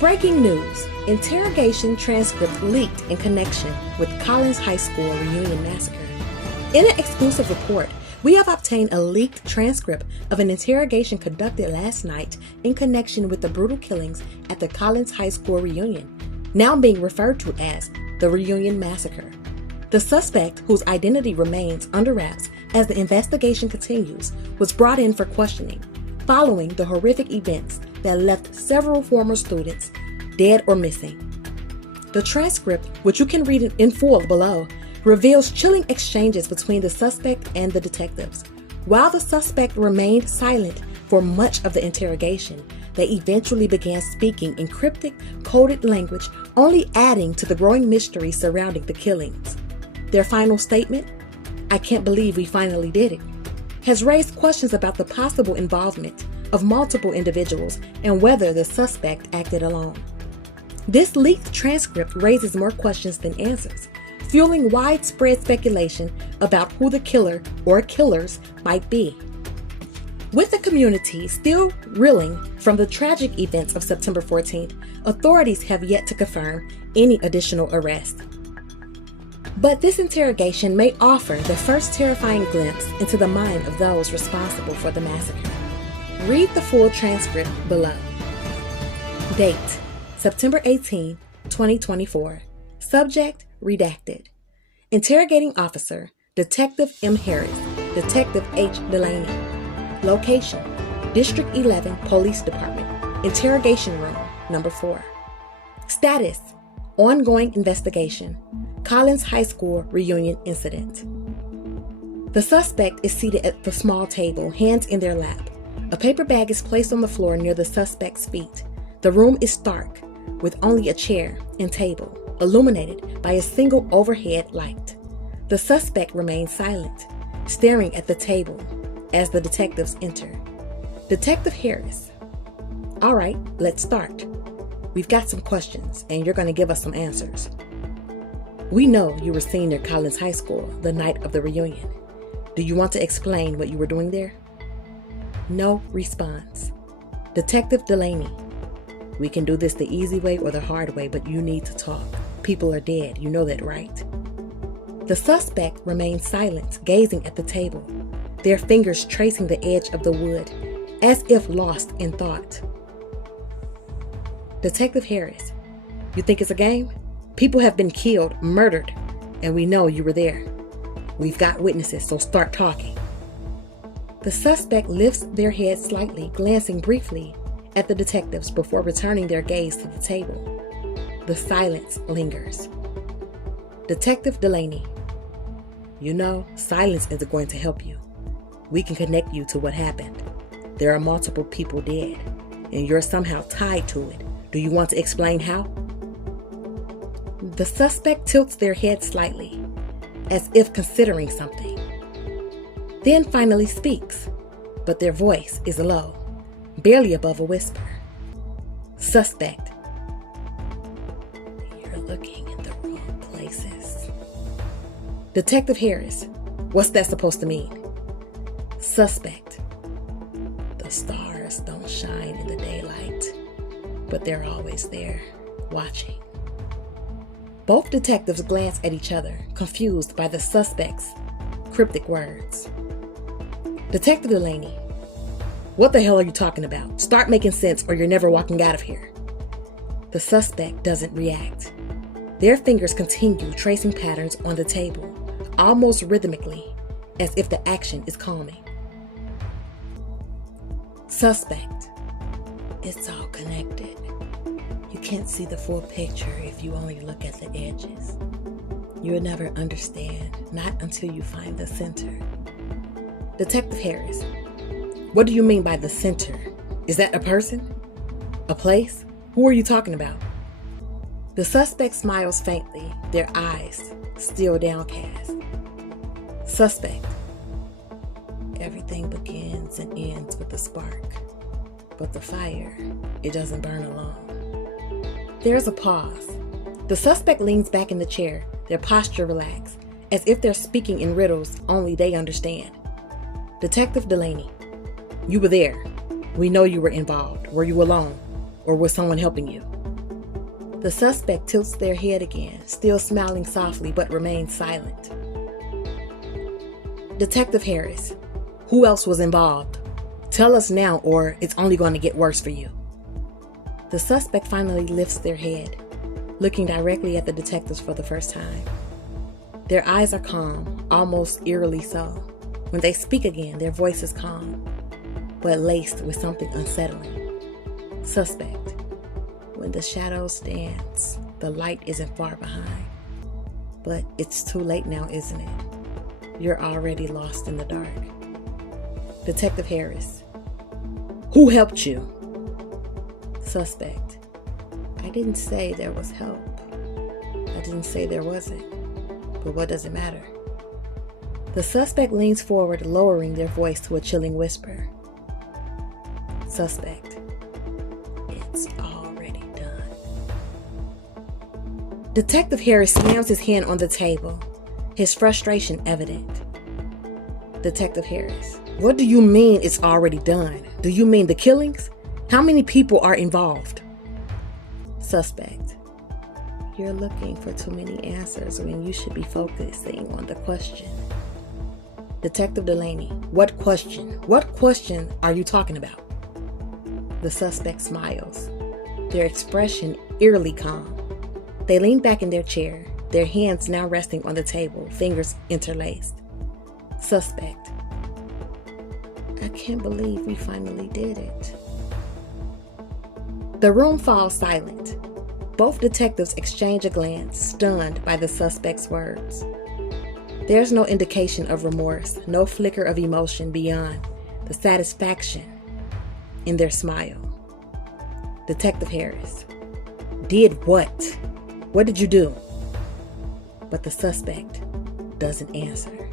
Breaking news. Interrogation transcript leaked in connection with Collins High School reunion massacre. In an exclusive report, we have obtained a leaked transcript of an interrogation conducted last night in connection with the brutal killings at the Collins High School reunion, now being referred to as the reunion massacre. The suspect, whose identity remains under wraps as the investigation continues, was brought in for questioning following the horrific events that left several former students dead or missing. The transcript, which you can read in full below, reveals chilling exchanges between the suspect and the detectives. While the suspect remained silent for much of the interrogation, they eventually began speaking in cryptic, coded language, only adding to the growing mystery surrounding the killings. Their final statement, "I can't believe we finally did it," has raised questions about the possible involvement of multiple individuals and whether the suspect acted alone. This leaked transcript raises more questions than answers, fueling widespread speculation about who the killer or killers might be. With the community still reeling from the tragic events of September 14th, authorities have yet to confirm any additional arrests. But this interrogation may offer the first terrifying glimpse into the mind of those responsible for the massacre. Read the full transcript below. Date: September 18, 2024. Subject: redacted. Interrogating officer: Detective M. Harris, Detective H. Delaney. Location: District 11 Police Department, Interrogation Room, number 4. Status: ongoing investigation. Collins High School reunion incident. The suspect is seated at the small table, hands in their lap. A paper bag is placed on the floor near the suspect's feet. The room is dark, with only a chair and table, illuminated by a single overhead light. The suspect remains silent, staring at the table as the detectives enter. Detective Harris: "All right, let's start. We've got some questions, and you're going to give us some answers. We know you were seen near Collins High School the night of the reunion. Do you want to explain what you were doing there?" No response. Detective Delaney: "We can do this the easy way or the hard way, but you need to talk. People are dead, you know that, right?" The suspect remains silent, gazing at the table, their fingers tracing the edge of the wood, as if lost in thought. Detective Harris: "You think it's a game? People have been killed, murdered, and we know you were there. We've got witnesses, so start talking." The suspect lifts their head slightly, glancing briefly at the detectives before returning their gaze to the table. The silence lingers. Detective Delaney: "You know, silence isn't going to help you. We can connect you to what happened. There are multiple people dead, and you're somehow tied to it. Do you want to explain how?" The suspect tilts their head slightly, as if considering something, then finally speaks, but their voice is low, barely above a whisper. Suspect: "You're looking in the wrong places." Detective Harris: "What's that supposed to mean?" Suspect: "The stars don't shine in the daylight, but they're always there, watching." Both detectives glance at each other, confused by the suspect's cryptic words. Detective Delaney: "What the hell are you talking about? Start making sense or you're never walking out of here." The suspect doesn't react. Their fingers continue tracing patterns on the table, almost rhythmically, as if the action is calming. Suspect: "It's all connected. You can't see the full picture if you only look at the edges. You'll never understand, not until you find the center." Detective Harris: "What do you mean by the center? Is that a person? A place? Who are you talking about?" The suspect smiles faintly, their eyes still downcast. Suspect: "Everything begins and ends with a spark, but the fire, it doesn't burn alone." There's a pause. The suspect leans back in the chair, their posture relaxed, as if they're speaking in riddles only they understand. Detective Delaney: "You were there. We know you were involved. Were you alone, or was someone helping you?" The suspect tilts their head again, still smiling softly but remains silent. Detective Harris, who else was involved? Tell us now or it's only going to get worse for you. The suspect finally lifts their head, looking directly at the detectives for the first time. Their eyes are calm, almost eerily so. When they speak again, their voice is calm, but laced with something unsettling. Suspect, when the shadow stands, the light isn't far behind. But it's too late now, isn't it? You're already lost in the dark. Detective Harris, who helped you? Suspect, I didn't say there was help. I didn't say there wasn't. But what does it matter? The suspect leans forward, lowering their voice to a chilling whisper. Suspect, it's already done. Detective Harris slams his hand on the table, his frustration evident. Detective Harris, what do you mean it's already done? Do you mean the killings? How many people are involved? Suspect, you're looking for too many answers when you should be focusing on the question. Detective Delaney, what question? What question are you talking about? The suspect smiles, their expression eerily calm. They lean back in their chair, their hands now resting on the table, fingers interlaced. Suspect, I can't believe we finally did it. The room falls silent. Both detectives exchange a glance, stunned by the suspect's words. There's no indication of remorse, no flicker of emotion beyond the satisfaction in their smile. Detective Harris, did what? What did you do? But the suspect doesn't answer.